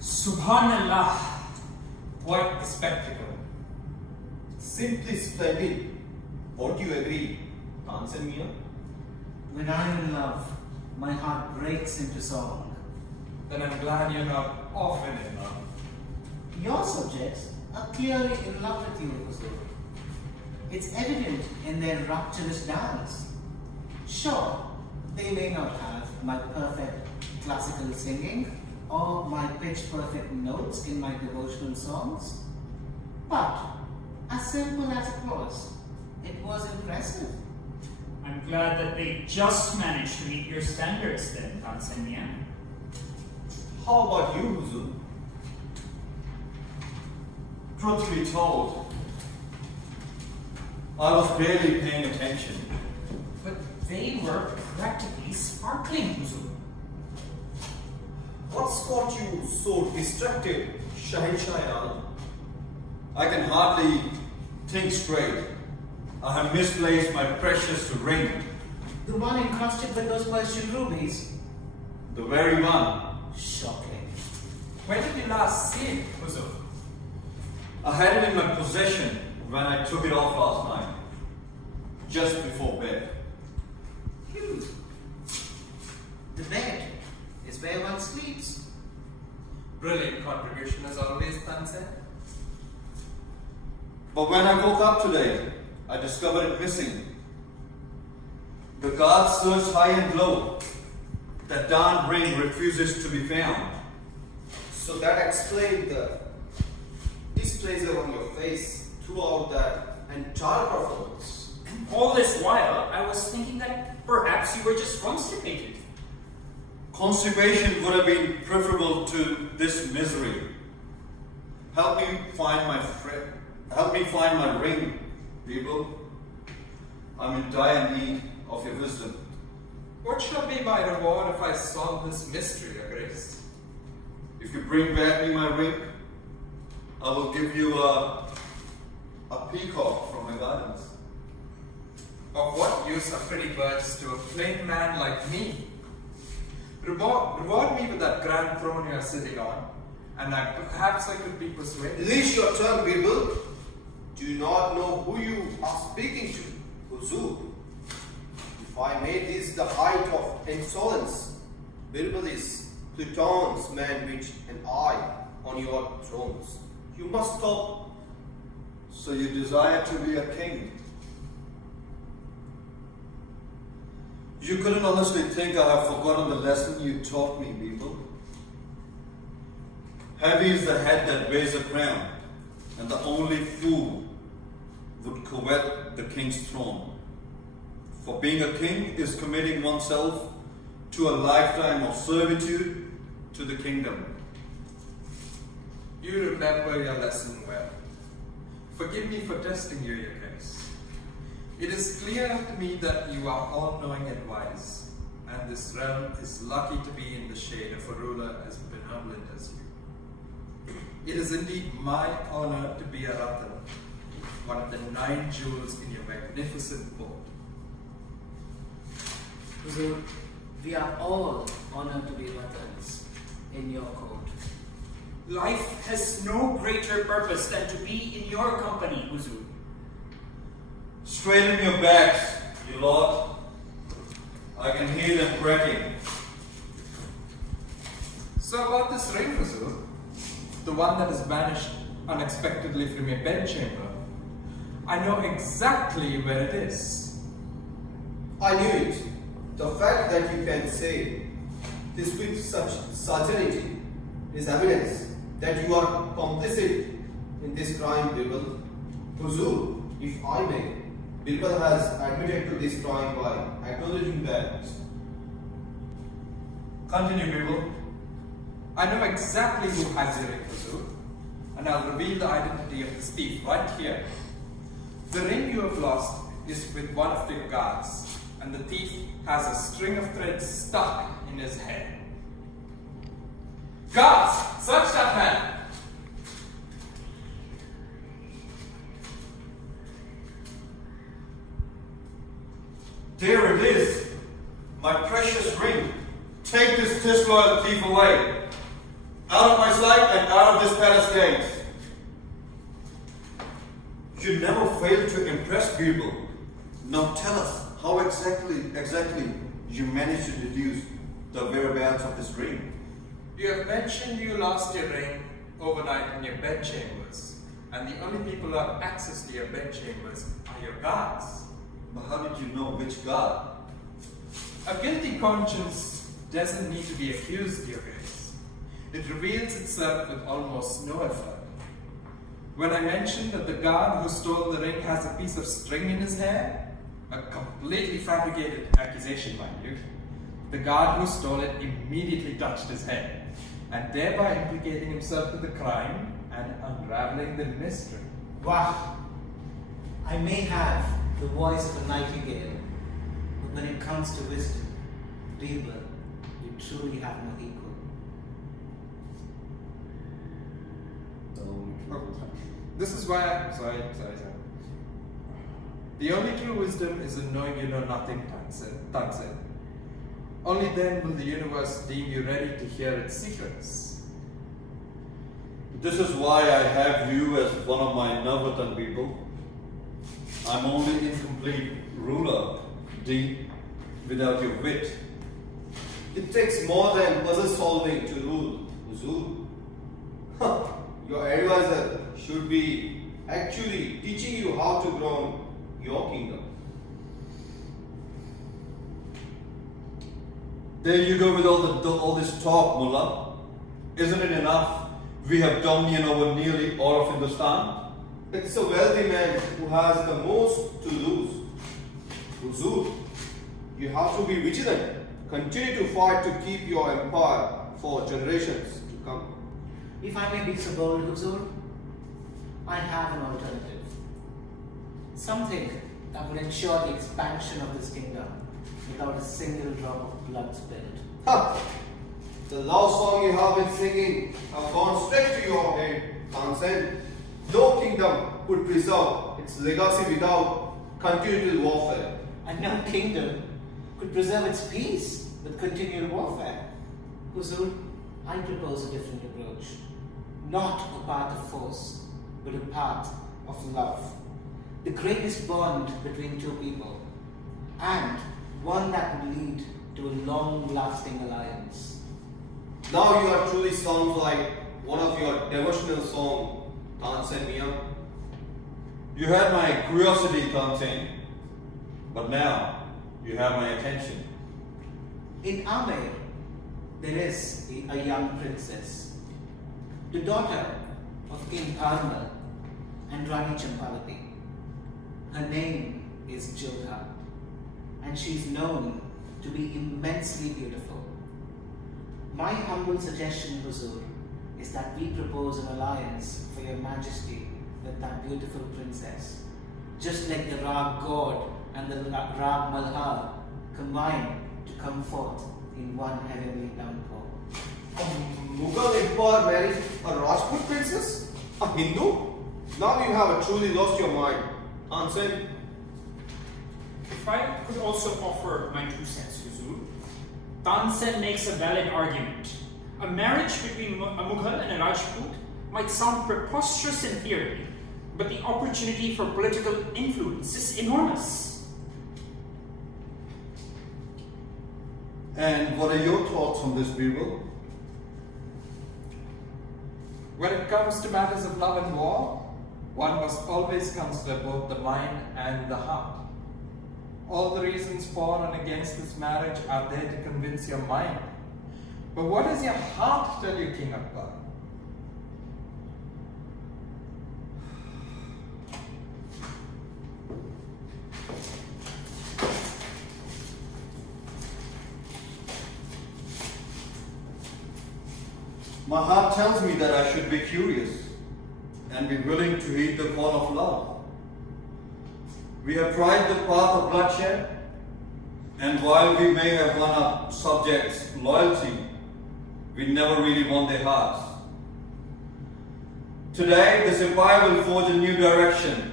Subhanallah. Quite the spectacle. Simply splendid. Won't you agree, Tanzania? When I'm in love, my heart breaks into song. Then I'm glad you're not often in love. Your subjects are clearly in love with you, Huzur. It's evident in their rapturous dance. Sure, they may not have my perfect classical singing or my pitch-perfect notes in my devotional songs, but as simple as it was impressive. I'm glad that they just managed to meet your standards then, Tanzania. How about you, Huzur? Truth be told, I was barely paying attention. But they were practically sparkling, Huzur. What's got you so distracted, Shahinshah? I can hardly think straight. I have misplaced my precious ring. The one encrusted with those Persian rubies? The very one. Shocking. Where did you last see it, Huzur? I had it in my possession when I took it off last night, just before bed. The bed is where one sleeps. Brilliant contribution as always, Tanzania. But when I woke up today, I discovered it missing. The guards searched high and low. That darn ring refuses to be found. So that explained the displeasure on your face throughout that entire performance. All this while, I was thinking that perhaps you were just constipated. Constipation would have been preferable to this misery. Help me find my ring, people. I'm in dire need of your wisdom. What shall be my reward if I solve this mystery, Your Grace? If you bring back me my ring, I will give you a peacock from my gardens. Of what use are pretty birds to a plain man like me? Reward me with that grand throne you are sitting on, and perhaps I could be persuaded. Release your tongue, Birbal. Do you not know who you are speaking to, Huzur? If I made this the height of insolence, Birbal is Pluton's man-witch and I on your thrones. You must stop. So you desire to be a king? You couldn't honestly think I have forgotten the lesson you taught me, people. Heavy is the head that wears a crown, and the only fool would covet the king's throne. For being a king is committing oneself to a lifetime of servitude to the kingdom. You remember your lesson well. Forgive me for testing you, Your Grace. It is clear to me that you are all-knowing and wise, and this realm is lucky to be in the shade of a ruler as benevolent as you. It is indeed my honor to be a Ratan, one of the 9 jewels in your magnificent boat. Huzur, we are all honored to be Ratans in your court. Life has no greater purpose than to be in your company, Huzur. Straighten your backs, you lord. I can hear them cracking. So about this ring, Huzur, the one that has vanished unexpectedly from your bedchamber, I know exactly where it is. I knew it. The fact that you can say this with such certainty is evidence that you are complicit in this crime, Birbal. Huzur, if I may, Birbal has admitted to this crime by acknowledging that. Continue, people. I know exactly who has the ring, Huzur, and I'll reveal the identity of this thief right here. The ring you have lost is with one of your guards, and the thief has a string of threads stuck in his head. Guards, search that man! There it is, my precious ring. Take this disloyal thief away. Out of my sight. and out of this palace gates. You never fail to impress people. Now tell us how exactly you managed to deduce the whereabouts of this ring. You have mentioned you lost your ring overnight in your bedchambers, and the only people who have access to your bedchambers are your guards. But how did you know which guard? A guilty conscience doesn't need to be accused, Your Grace. It reveals itself with almost no effort. When I mentioned that the guard who stole the ring has a piece of string in his hair, a completely fabricated accusation, mind you, the guard who stole it immediately touched his head, and thereby implicating himself with the crime and unraveling the mystery. Wow! I may have the voice of a nightingale, but when it comes to wisdom, Birbal, you truly have no equal. This is why sorry. The only true wisdom is in knowing you know nothing, Tansen. Only then will the universe deem you ready to hear its secrets. This is why I have you as one of my Navatan people. I'm only incomplete ruler, without your wit. It takes more than puzzle solving to rule, Huzur. Your advisor should be actually teaching you how to grow your kingdom. There you go with all this talk, Mullah. Isn't it enough? We have dominion over nearly all of Hindustan. It's a wealthy man who has the most to lose. Huzur, you have to be vigilant. Continue to fight to keep your empire for generations to come. If I may be so bold, Huzur, I have an alternative. Something that would ensure the expansion of this kingdom without a single drop of blood spilled. Ha! The love song you have been singing have gone straight to your head, Tansen. No kingdom could preserve its legacy without continual warfare. And no kingdom could preserve its peace with continual warfare. Huzur, I propose a different approach. Not a path of force, but a path of love. The greatest bond between two people, and one that would lead to a long-lasting alliance. Now you are truly sounds like one of your devotional songs, Tansen Mia. You had my curiosity, Tansen, but now you have my attention. In Amer, there is a young princess, the daughter of King Armal and Rani Champavati. Her name is Jodha, and she is known to be immensely beautiful. My humble suggestion, Huzur, is that we propose an alliance for your majesty with that beautiful princess, just like the Rag God and the Rag Malhar combine to come forth in one heavenly downpour. A Mughal emperor married a Rajput princess? A Hindu? Now you have truly lost your mind. Tansen, If I could also offer my 2 cents, Huzur. Tansen makes a valid argument. A marriage between a Mughal and a Rajput might sound preposterous in theory, but the opportunity for political influence is enormous. And what are your thoughts on this, Birbal? When it comes to matters of love and war, one must always consider both the mind and the heart. All the reasons for and against this marriage are there to convince your mind. But what does your heart tell you, King Akbar? My heart tells me that I should be curious and be willing to heed the call of love. We have tried the path of bloodshed, and while we may have won our subjects' loyalty, we never really won their hearts. Today, this empire will forge a new direction.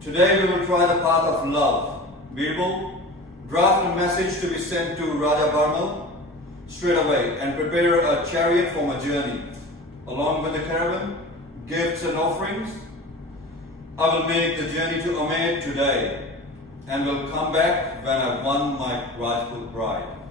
Today, we will try the path of love. Birbal, draft a message to be sent to Raja Barmal straight away and prepare a chariot for my journey. along with the caravan, gifts and offerings. I will make the journey to Omer today and will come back when I won my Rajput bride.